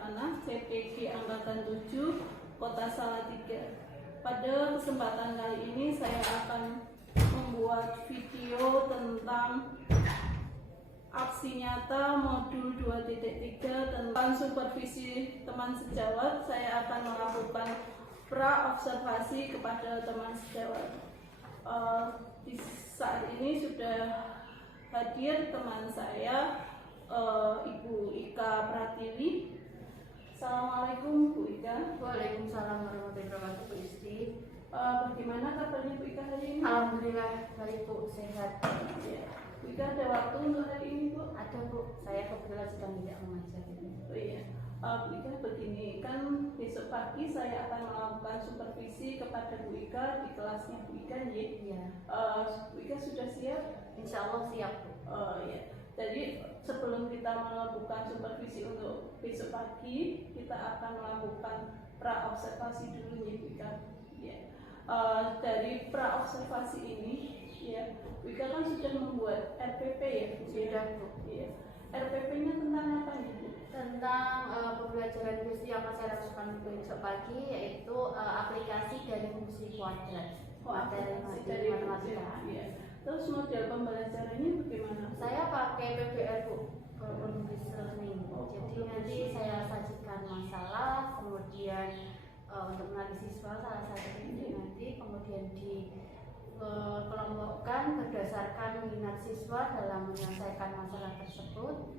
Stefana, CPG Angkatan 7, Kota Salatiga. Pada kesempatan kali ini saya akan membuat video tentang aksi nyata modul 2.3 tentang supervisi teman sejawat. Saya akan melakukan pra-observasi kepada teman sejawat. Di saat ini sudah hadir teman saya, Ibu Ika Pratiwi. Assalamualaikum Bu Ika. Waalaikumsalam warahmatullahi wabarakatuh, Bu Isti. Bagaimana kabarnya Bu Ika hari ini? Alhamdulillah baik Bu, sehat. Ya. Bu Ika ada waktu untuk hari ini Bu? Ada Bu, saya kebetulan sedang tidak mengajar. Oh iya. Bu Ika begini, kan besok pagi saya akan melakukan supervisi kepada Bu Ika di kelasnya Bu Ika ya. Iya. Bu Ika sudah siap? Insya Allah siap Bu. Oh iya. Jadi sebelum kita melakukan supervisi untuk besok pagi, kita akan melakukan pra-observasi dulu ya Bu Ika. Ya. Dari pra-observasi ini, ya Bu Ika kan sudah membuat RPP ya Bu? Sudah Bu. Iya. RPP-nya tentang apa nih Bu? Tentang pembelajaran fungsi yang akan saya lakukan besok pagi, yaitu aplikasi dari fungsi kuadrat. Aplikasi dari matematika. Iya. Terus model pembelajarannya bagaimana? Saya pakai PBL Bu, Problem-Based Learning. Oh, Jadi nanti saya sajikan masalah, kemudian untuk menagih siswa salah satunya nanti, kemudian dikelompokkan berdasarkan minat siswa dalam menyelesaikan masalah tersebut.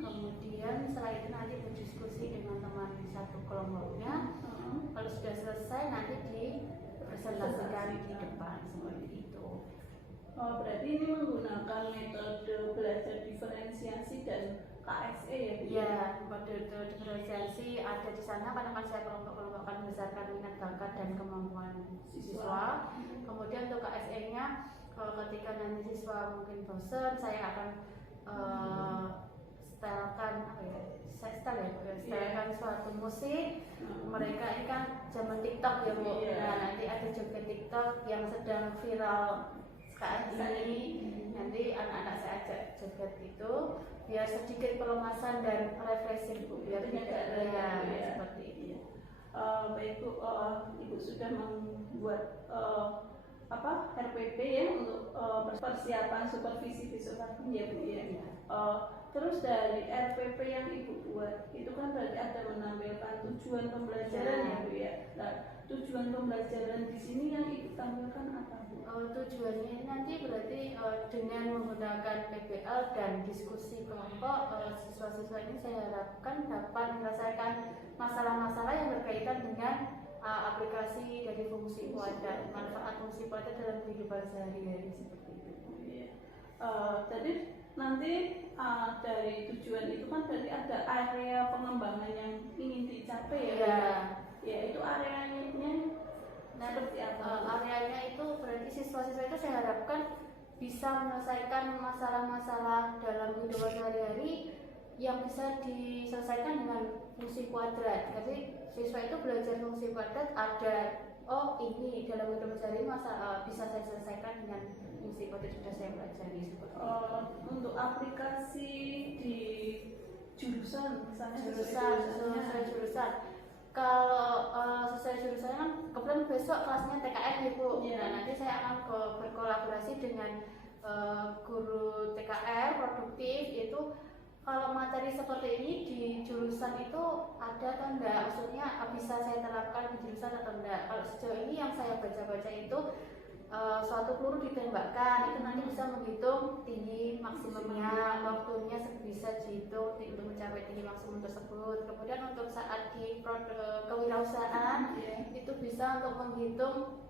Kemudian setelah itu nanti berdiskusi dengan teman di satu kelompoknya. Kalau sudah selesai nanti dipresentasikan di depan seperti itu. Oh, berarti ini menggunakan metode belajar diferensiasi dan KSE ya Bu? Ya, metode diferensiasi ada di sana karena kan saya kelompok-kelompokkan berdasarkan minat bakat dan kemampuan siswa. Kemudian untuk KSE-nya, ketika nanti siswa mungkin bosan, saya akan setelkan suatu musik. Mereka ini kan zaman TikTok ya Bu. Nah, nanti ada joget TikTok yang sedang viral saat ini. Nanti anak-anak saya ajak joget itu biar sedikit pelemasan dan refreshing Bu, biar tidak lelah seperti itu. Baik Bu, Ibu sudah membuat RPP ya untuk persiapan supervisi besok pagi ya Bu ya. Terus dari RPP yang Ibu buat itu kan berarti ada menampilkan tujuan pembelajaran ya Bu ya. Nah, tujuan pembelajaran di sini yang Ibu tampilkan apa Bu? Tujuannya nanti berarti dengan menggunakan PBL dan diskusi kelompok, siswa-siswa ini saya harapkan dapat menyelesaikan masalah-masalah yang berkaitan dengan aplikasi dari fungsi kuadrat, manfaat fungsi kuadrat dalam kehidupan sehari-hari seperti itu. Jadi nanti dari tujuan itu kan berarti ada area pengembangan yang ingin dicapai ya? Ya itu areanya seperti apa? Areanya itu berarti siswa-siswa itu saya harapkan bisa menyelesaikan masalah-masalah dalam kehidupan sehari-hari yang bisa diselesaikan dengan fungsi kuadrat. Jadi siswa itu belajar fungsi kuadrat, ada ini dalam kehidupan sehari bisa saya selesaikan dengan fungsi kuadrat sudah saya pelajari seperti itu. Untuk aplikasi di jurusan misalnya jurusan. Kalau sesuai jurusan kan kebetulan besok kelasnya TKN ya Bu. Nah, nanti saya akan berkolaborasi dengan guru TKR produktif. Itu kalau materi seperti ini di jurusan itu ada atau enggak, maksudnya bisa saya terapkan di jurusan atau enggak. Kalau sejauh ini yang saya baca-baca itu suatu peluru ditembakkan, itu nanti bisa menghitung tinggi maksimumnya, waktunya bisa dihitung untuk mencapai tinggi maksimum tersebut. Kemudian untuk saat di kewirausahaan itu bisa untuk menghitung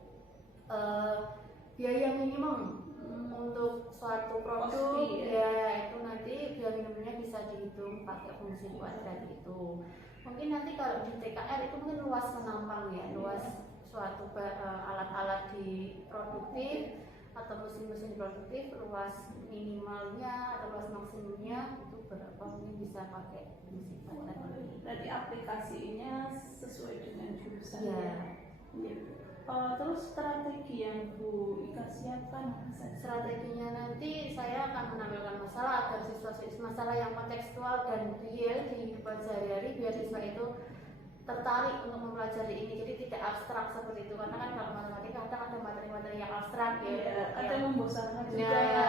biaya minimum untuk suatu produk ya, itu nanti biaya minimumnya bisa dihitung pakai fungsi kuadrat itu. Mungkin nanti kalau di TKR itu mungkin luas menampang ya, luas suatu alat-alat di produktif atau mesin-mesin produktif, luas minimalnya atau luas maksimumnya itu berapa, mungkin bisa pakai fungsi kuadrat. Jadi aplikasinya sesuai dengan jurusan ya. Terus strategi yang Bu Ika siapkan? Strateginya nanti saya akan menampilkan masalah agar siswa-siswa masalah yang kontekstual dan real di kehidupan sehari-hari biar siswa tertarik untuk mempelajari ini, jadi tidak abstrak seperti itu, karena kan kalau matematika kadang ada materi-materi yang abstrak ya, ada yang membosankan juga ya,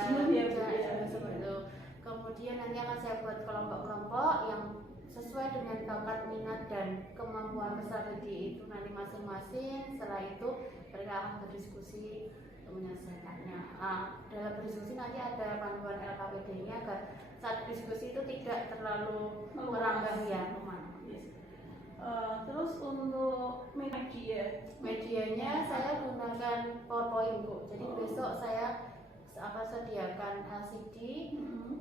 jenuh ya Bu ya. seperti itu. Kemudian nanti akan saya buat kelompok-kelompok yang sesuai dengan bakat, minat dan kemampuan peserta didik itu nanti masing-masing. Setelah itu mereka akan berdiskusi untuk menyelesaikannya. Dalam berdiskusi nanti ada panduan LKPD-nya agar saat diskusi itu tidak terlalu merambah ya kemana. Terus untuk medianya saya gunakan PowerPoint Bu. Jadi besok saya akan sediakan LCD,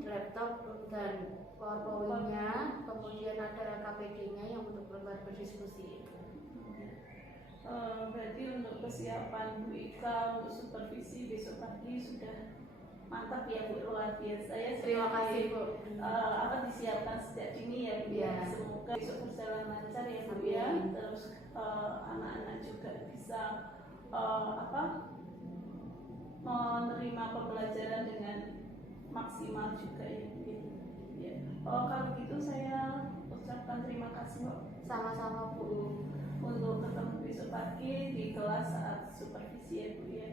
laptop dan PowerPoint-nya, kemudian ada KPD-nya yang untuk berdiskusi. Berarti untuk kesiapan Bu Ika untuk supervisi besok pagi sudah mantap ya Bu, luar biasa ya. Terima kasih Bu. Disiapkan sejak dini ya Bu ya. Semoga besok berjalan lancar ya Bu ya. Terus anak-anak juga bisa menerima pembelajaran dengan maksimal juga ya Bu ya. Kalau gitu saya ucapkan terima kasih Bu. Sama-sama Bu. Untuk ketemu besok pagi di kelas saat supervisi ya Bu ya.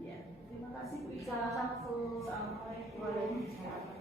Ya, terima kasih Bu Ika. Sama-sama Bu. Assalamualaikum. Waalaikumsalam.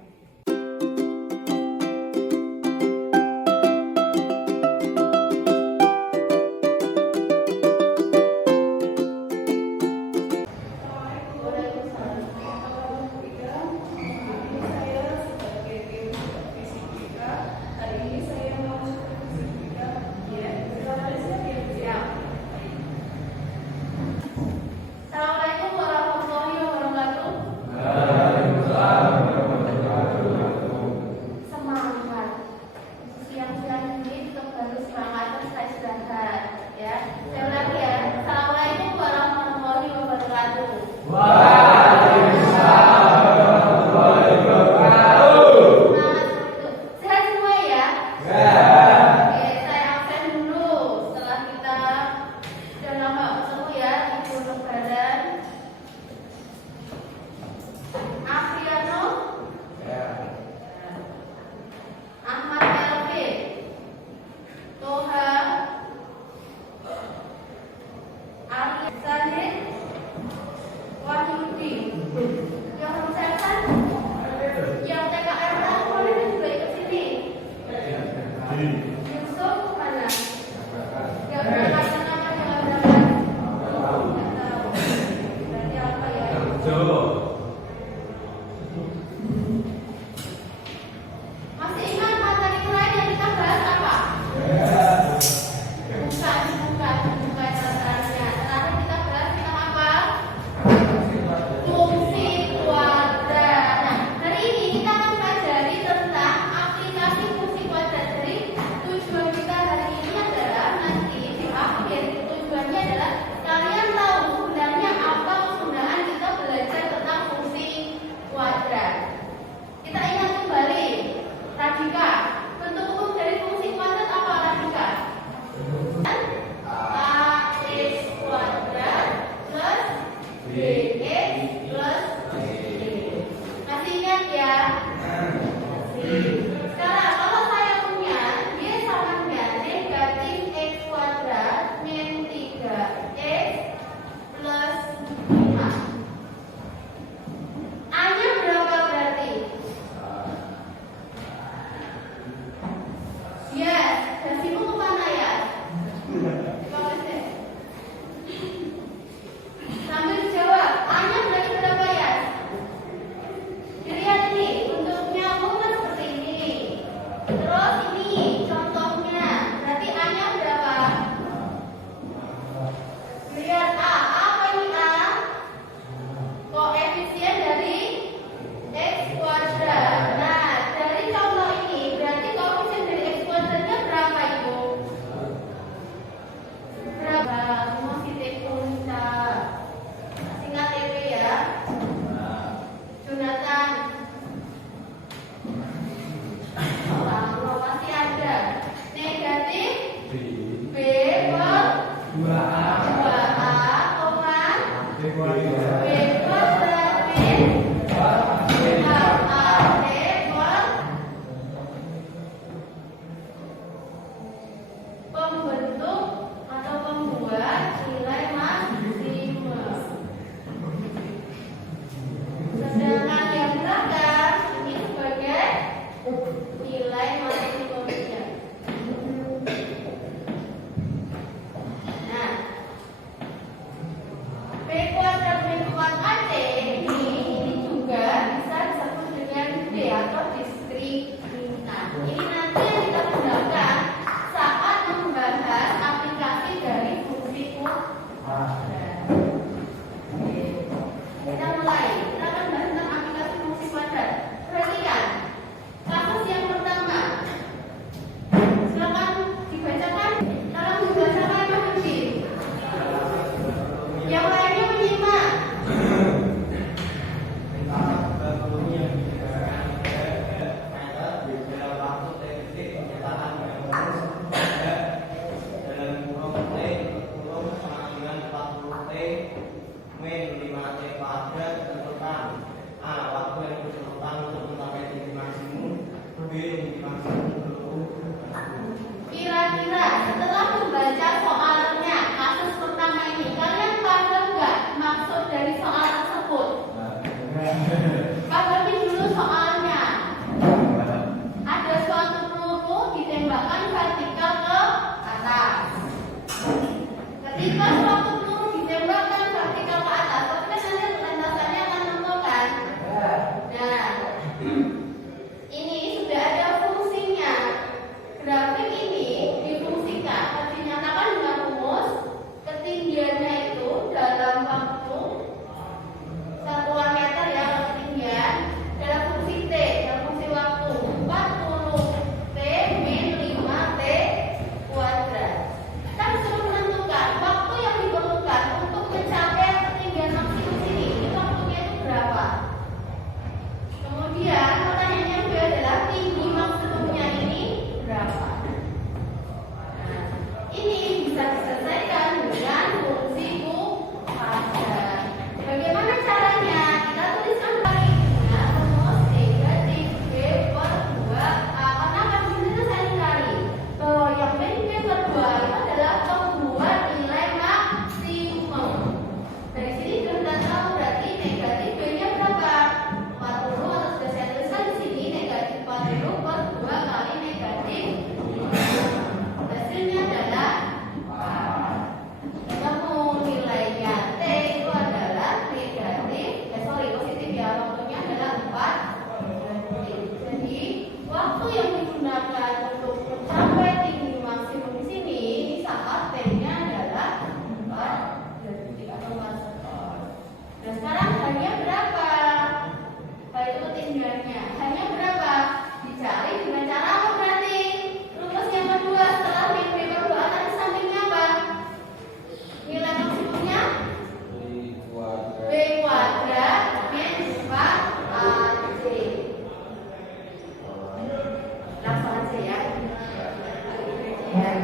Nah,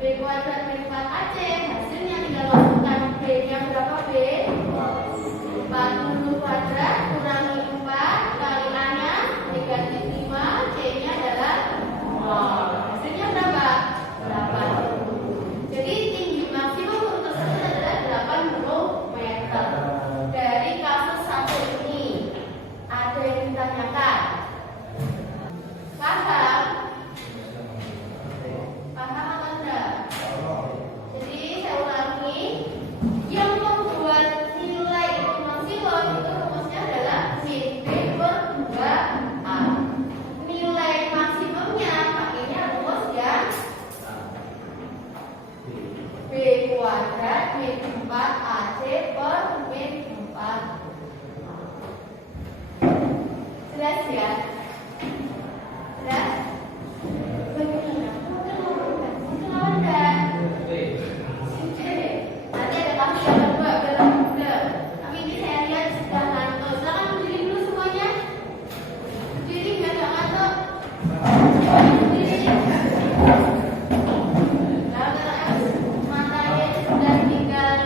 B kuadrat min 4AC, hasilnya tinggal masukkan B-nya berapa B? 40 kuadrat kurangi 4 kali A-nya negatif 5, C-nya adalah 0. Hasilnya berapa? 80. Jadi tinggi maksimum untuk tersebut adalah 80 meter. Dari kasus satu ini, ada yang ditanyakan? Paham? Paham atau enggak? Jadi saya ulangi, yang membuat nilai maksimum itu rumusnya adalah min B per 2A. Nilai maksimumnya pakainya rumus yang B kuadrat min 4AC per min 4. Jelas ya? Jelas? Bagaimana? Mungkin apa enggak? Nanti ada kasus yang kedua, dalam budak. Tapi ini saya lihat sudah ngantuk. Silakan berdiri dulu semuanya. Berdiri biar nggak ngantuk. Berdiri. Nah, matanya sudah tinggal.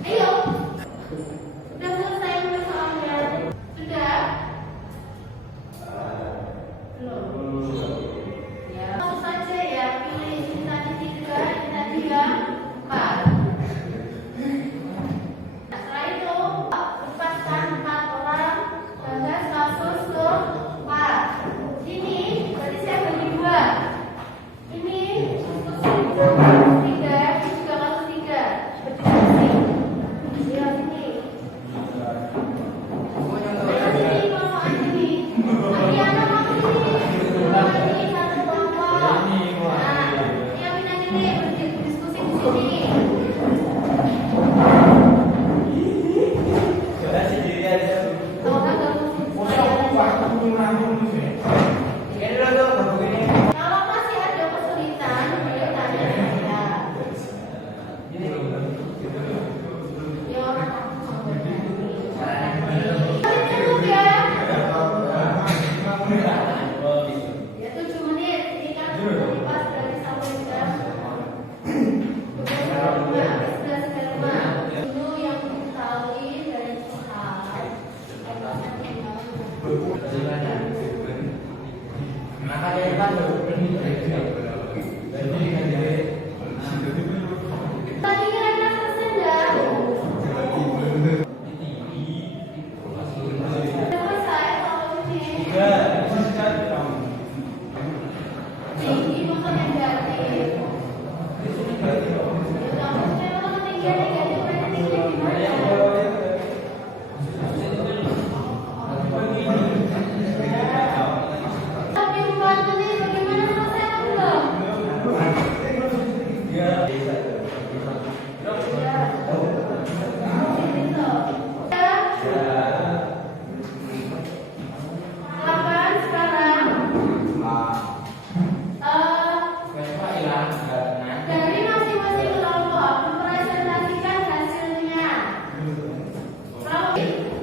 Ayo, udah selesai soal Tadi kira-kira selesai enggak? Selesai kalau ini. Tinggi maksudnya berarti. Kalau ketinggian negatif berarti tingginya gimana? Tapi membantu nih bagaimana selesai atau belum? Kapan sekarang? Dari masing-masing kelompok mempresentasikan hasilnya.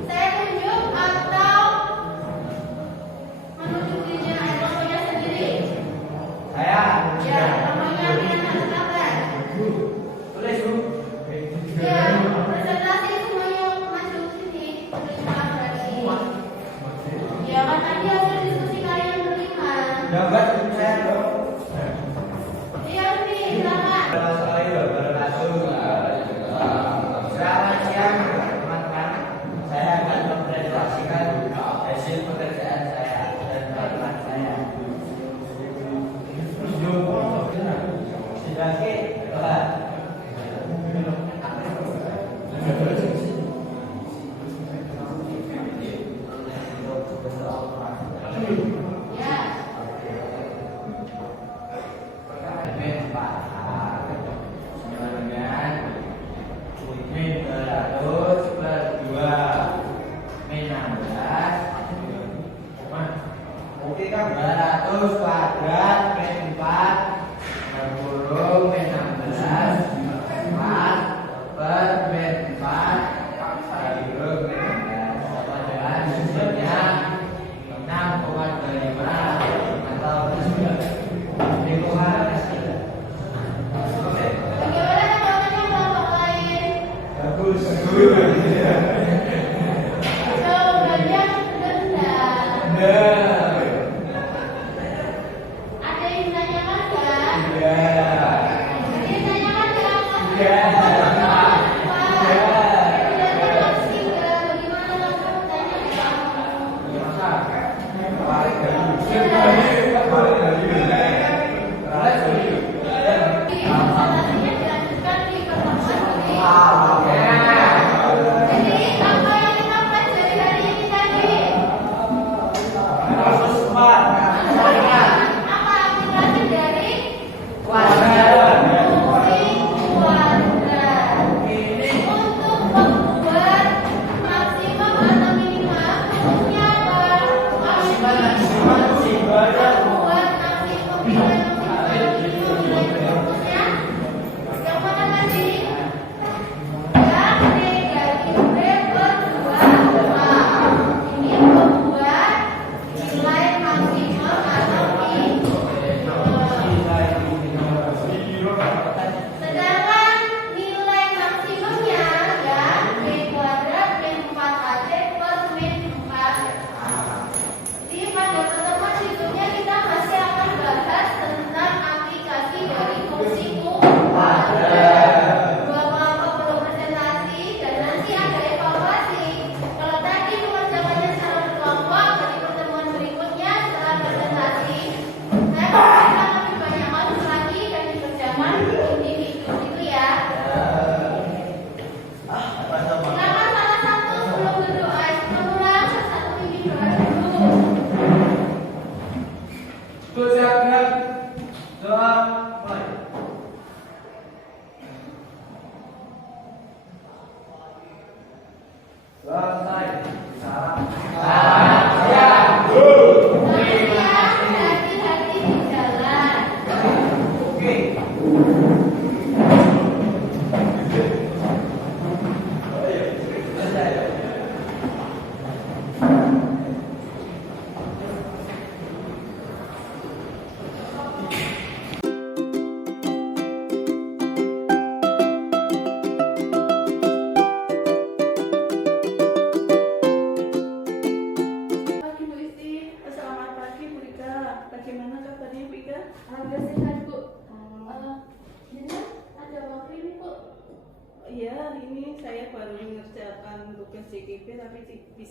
Saya tunjuk atau menunjuk dirinya kelompoknya sendiri? Ya, kelompoknya Riana silakan. Ya, presentasi semuanya masuk sini. Terima kasih. Ya kan tadi hasil diskusi kalian berlima. Iya nih, silakan. Selamat siang teman-teman. Saya akan mempresentasikan hasil pekerjaan saya dan teman saya. Sebagai Ya. Oke kan 200 kuadrat min 4 kurung min 16 4 per min 4 kurung min 16 sama dengan hasilnya 6,25 atau 9 lingkungan hasil. Bagaimana teman-teman kelompok lain? Bagus. Jawabannya rendah. Nah. Ada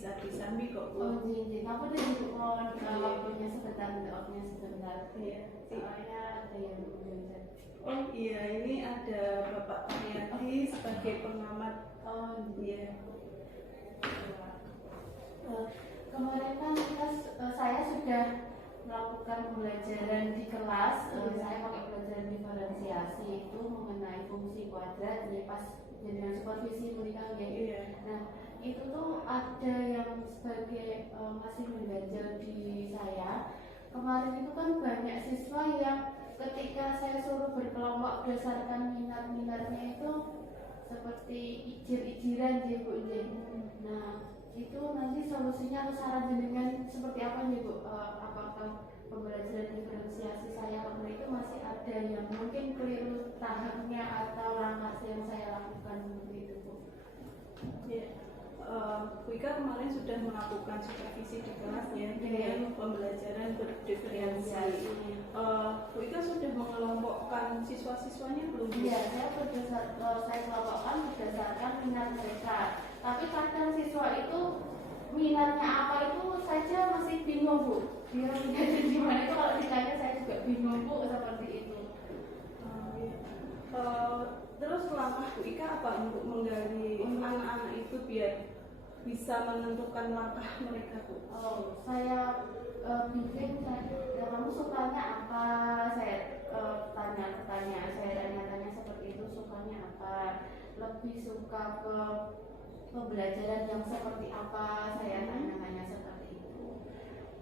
bisa disambi kok Bu. Oh jadi apa tuh ibu mohon waktunya sebentar, waktunya sebentar. Iya. Soalnya ada yang belajar. Oh iya, ini ada Bapak Ariati sebagai pengamat. Oh Iya. Kemarin kan saya sudah melakukan pembelajaran di kelas. Saya pakai pelajaran diferensiasi itu mengenai fungsi kuadrat. Ini pas dengan supervisi mereka ya. Iya. Nah itu tuh ada yang sebagai masih mengganjal di saya. Kemarin itu kan banyak siswa yang ketika saya suruh berkelompok berdasarkan minat-minatnya itu seperti ijir-ijiran ya Bu. Nah itu nanti solusinya atau saran jenengan seperti apa nih Bu? Apakah pembelajaran diferensiasi saya kemarin itu masih ada yang mungkin keliru tahapnya atau langkah yang saya lakukan seperti itu Bu? Ya, Bu Ika kemarin sudah melakukan supervisi di kelas ya dengan pembelajaran berdiferensiasi. Bu Ika sudah mengelompokkan siswa-siswanya belum? Iya, saya kelompokkan berdasarkan minat mereka. Tapi kadang siswa itu minatnya apa itu saja masih bingung Bu. Dia minatnya gimana itu kalau ditanya saya juga bingung Bu seperti itu. Terus langkah Bu Ika apa untuk menggali anak-anak itu biar bisa menentukan langkah mereka Bu? Oh, saya bikin kamu sukanya apa? Saya tanya seperti itu, sukanya apa? Lebih suka ke pembelajaran yang seperti apa? Saya tanya seperti itu.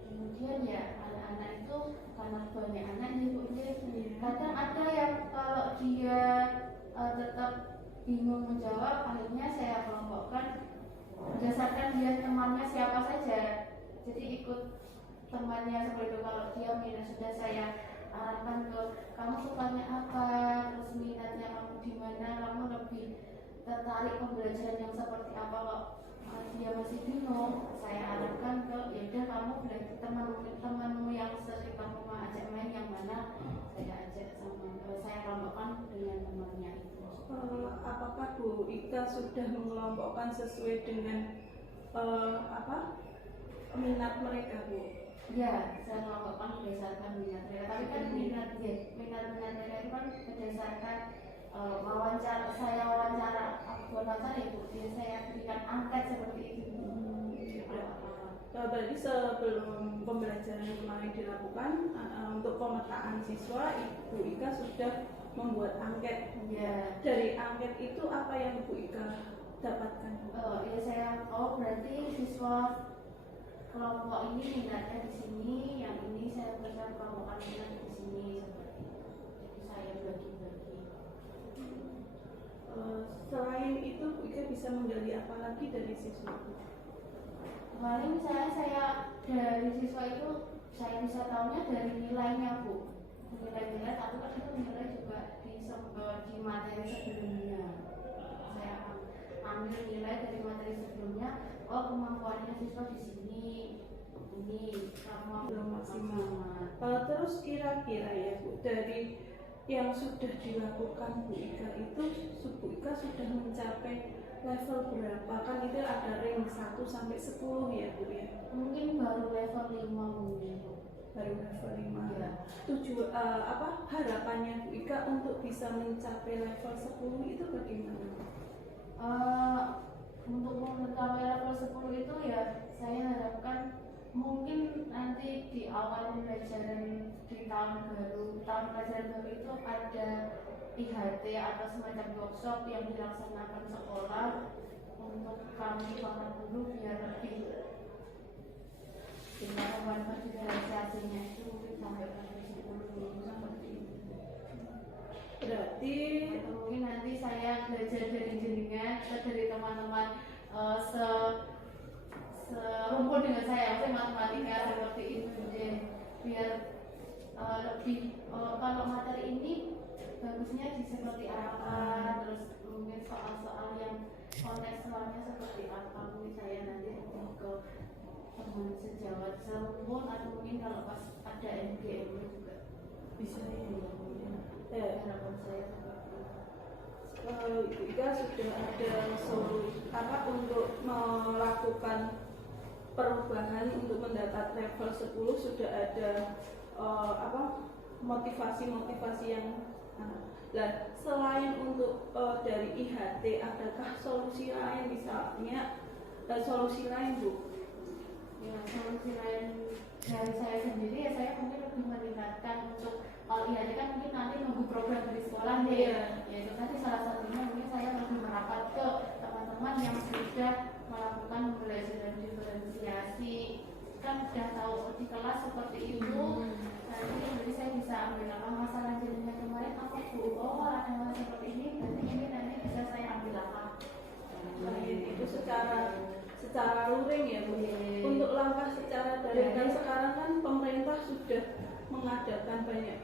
Kemudian ya anak-anak itu karena banyak anak nih Bu, kadang ada yang kalau dia tetap bingung menjawab, akhirnya saya kelompokkan berdasarkan dia temannya siapa saja. Jadi ikut temannya seperti itu. Kalau dia minat sudah saya arahkan ke kamu sukanya apa, terus minatnya kamu di mana, kamu lebih tertarik pembelajaran yang seperti apa. Kalau dia masih bingung, saya arahkan ke yaudah kamu belajar temanmu yang sering kamu mau ajak main yang mana, saya ajak sama saya kelompokkan dengan temannya itu. Apakah Bu Ika sudah mengelompokkan sesuai dengan minat mereka Bu? Ya, saya melakukan berdasarkan minat mereka. Tapi kan minat mereka itu kan berdasarkan wawancara Ibu. Jadi saya berikan angket seperti itu. Berarti sebelum pembelajaran kemarin dilakukan untuk pemetaan siswa, Ibu Ika sudah membuat angket. Ya. Dari angket itu apa yang Bu Ika dapatkan? Ya saya berarti siswa kelompok ini minatnya di sini, yang ini saya berikan kelompokan minat di sini seperti itu. Jadi saya bagi-bagi. Selain itu Bu Ika bisa menggali apa lagi dari siswa? Kemarin saya dari siswa itu saya bisa tahunya dari nilainya Bu. Nilai-nilai, tapi kan itu nilai juga di materi sebelumnya. Saya ambil nilai dari materi sebelumnya. Oh, kemampuannya siswa di sini ini belum maksimal. Terus kira-kira ya Bu, dari yang sudah dilakukan Bu Ika itu, Bu Ika sudah mencapai level berapa? Kan itu ada rank 1 sampai 10 ya Bu ya? Mungkin baru level 5 mungkin Bu. Baru level 5 Ya. Harapannya Bu Ika untuk bisa mencapai level 10 itu bagaimana? Untuk mencapai level 10 itu ya saya harapkan mungkin nanti di awal pembelajaran di tahun pelajaran baru itu ada IHT atau semacam workshop yang dilaksanakan sekolah untuk kami para guru biar lebih pengetahuan diferensiasinya itu mungkin sampai level 10 seperti itu. Berarti Mungkin nanti saya belajar dari jenengan atau dari teman-teman serumpun dengan saya, matematika seperti itu, biar lebih kalau materi ini bagusnya di seperti apa, terus mungkin soal-soal yang kontekstualnya seperti apa, mungkin saya nanti lebih ke teman sejawat serumpun atau mungkin kalau pas ada MGM juga bisa harapan saya seperti itu. Ibu Ika sudah ada untuk melakukan perubahan untuk mendapat level 10 sudah ada motivasi-motivasi yang nah, selain untuk dari IHT, adakah solusi lain misalnya solusi lain Bu? Ya, solusi lain dari saya sendiri ya saya mungkin lebih meningkatkan untuk kalau IHT kan mungkin nanti nunggu program dari sekolah deh. Ya itu nanti salah satunya mungkin saya lebih merapat ke teman-teman yang sudah melakukan pembelajaran diferensiasi, kan sudah tahu di kelas seperti itu. Jadi saya bisa ambil apa masalah jadinya kemarin apa Bu, oh ada masalah seperti ini, berarti ini nanti bisa saya ambil apa. Itu secara luring ya Bu. Untuk langkah secara daring kan sekarang kan pemerintah sudah mengadakan banyak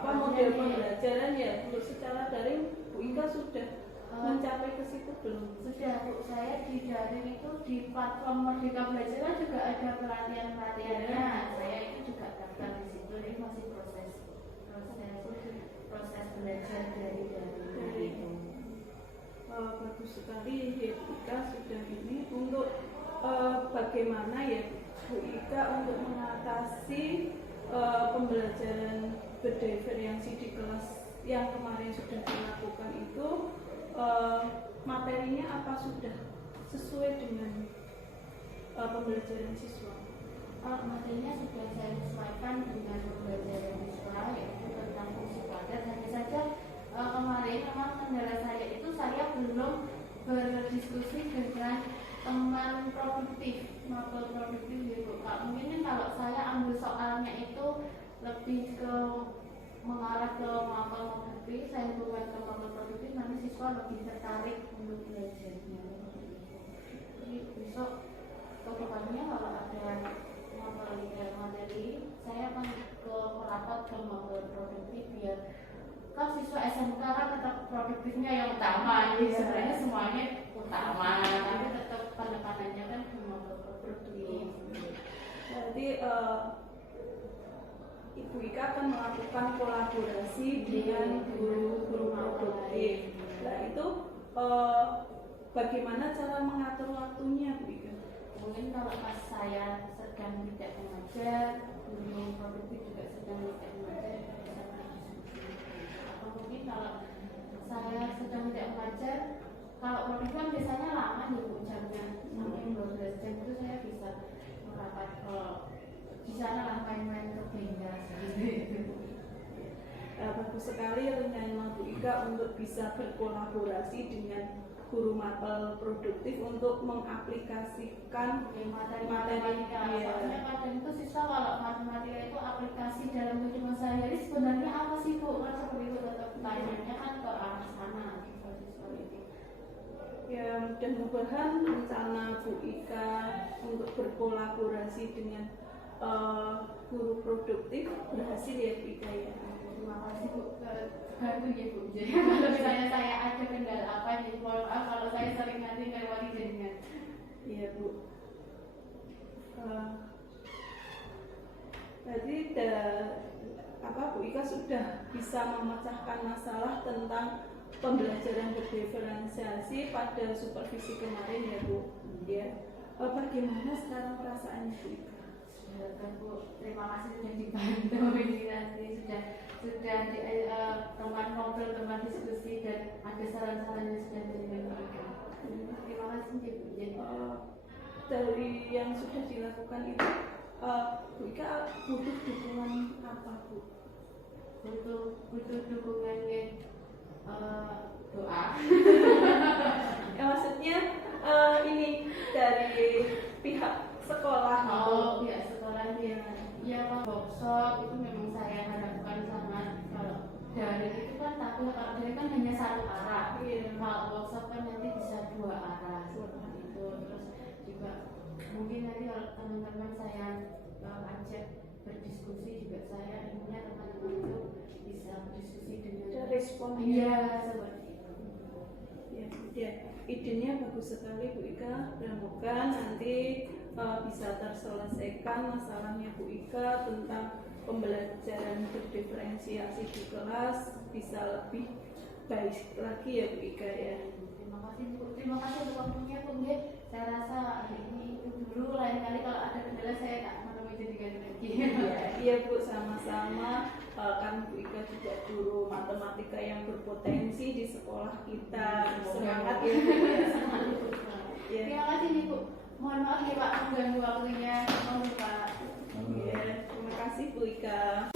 model pembelajaran ya. Untuk secara daring Bu Ika sudah mencapai ke situ belum? Sudah Bu, saya di daring itu di platform Merdeka Belajar juga ada pelatihannya. Saya itu juga daftar di situ, ini masih proses belajar dari daring. Bagus sekali ya Bu Ika sudah ini untuk bagaimana ya Bu Ika untuk mengatasi pembelajaran berdiferensi di kelas yang kemarin sudah dilakukan itu materinya apa sudah sesuai dengan pembelajaran siswa? Materinya sudah saya sesuaikan dengan pembelajaran siswa, yaitu tentang fungsi padat. Hanya saja kemarin memang kendala saya itu saya belum berdiskusi dengan teman produktif, mapel produktif gitu. Mungkin kalau saya ambil soalnya itu lebih ke mengarah ke mapel produktif, saya buat ke mapel produktif, nanti siswa lebih tertarik untuk belajarnya. Jadi besok ke depannya kalau ada mapel materi, saya akan merapat ke mapel produktif biar kan siswa SMK kan tetap produktifnya yang utama, jadi sebenarnya semuanya utama, tapi tetap penekanannya kan ke mapel produktif. Jadi Ibu Ika akan melakukan kolaborasi dengan guru-guru produktif. Nah itu bagaimana cara mengatur waktunya Bu Ika? Mungkin kalau pas saya sedang tidak mengajar, guru produktif juga sedang tidak mengajar, bisa berdiskusi. Atau mungkin kalau saya sedang tidak mengajar, kalau produktif kan biasanya lama nih Bu jamnya, sampai 12 jam itu saya bisa merapat ke di sana lah main-main ke Benggas gitu. Bagus sekali rencana Bu Ika untuk bisa berkolaborasi dengan guru mapel produktif untuk mengaplikasikan materi. Soalnya kadang itu siswa kalau matematika itu aplikasi dalam kehidupan sehari-hari sebenarnya apa sih Bu? Kan seperti itu tetap tanyanya kan ke arah sana siswa itu. Ya, mudah-mudahan rencana Bu Ika untuk berkolaborasi dengan guru produktif berhasil ya Bu Ika ya. Terima kasih Bu, baru ya Bu. Jadi kalau misalnya saya ada kendala apa, jadi mohon maaf kalau saya sering nanti melewati jaringan. Iya Bu. Tadi Bu Ika sudah bisa memecahkan masalah tentang pembelajaran berdiferensiasi pada supervisi kemarin ya Bu. Ya. Bagaimana sekarang perasaannya Bu Ika? Bu, terima kasih sudah dibantu ini nanti sudah teman ngobrol, teman diskusi dan ada saran-saran yang sudah diberikan. Terima kasih Bu. Dari yang sudah dilakukan itu Bu Ika butuh dukungan apa Bu? Butuh dukungannya doa. Ya, maksudnya ini dari pihak sekolah. Pihak sekolah ya workshop itu memang saya harapkan sangat. Kalau dari itu kan tapi kalau dari kan hanya satu arah. Kalau workshop kan nanti bisa dua arah seperti itu. Terus juga mungkin nanti kalau teman-teman saya ajak berdiskusi juga saya inginnya teman-teman itu bisa berdiskusi dengan responnya seperti itu. Ya, idenya bagus sekali Bu Ika. Semoga nanti bisa terselesaikan masalahnya Bu Ika tentang pembelajaran berdiferensiasi di kelas bisa lebih baik lagi ya Bu Ika ya. Terima kasih Bu, terima kasih untuk waktunya Bu. Saya rasa hari ini itu dulu, lain Iya Bu, sama-sama. Kan Bu Ika juga guru matematika yang berpotensi di sekolah kita. Semangat ya Bu. Ya. Terima kasih nih Bu. Mohon maaf ya Pak mengganggu waktunya. Mohon Pak. Terima kasih Bu Ika.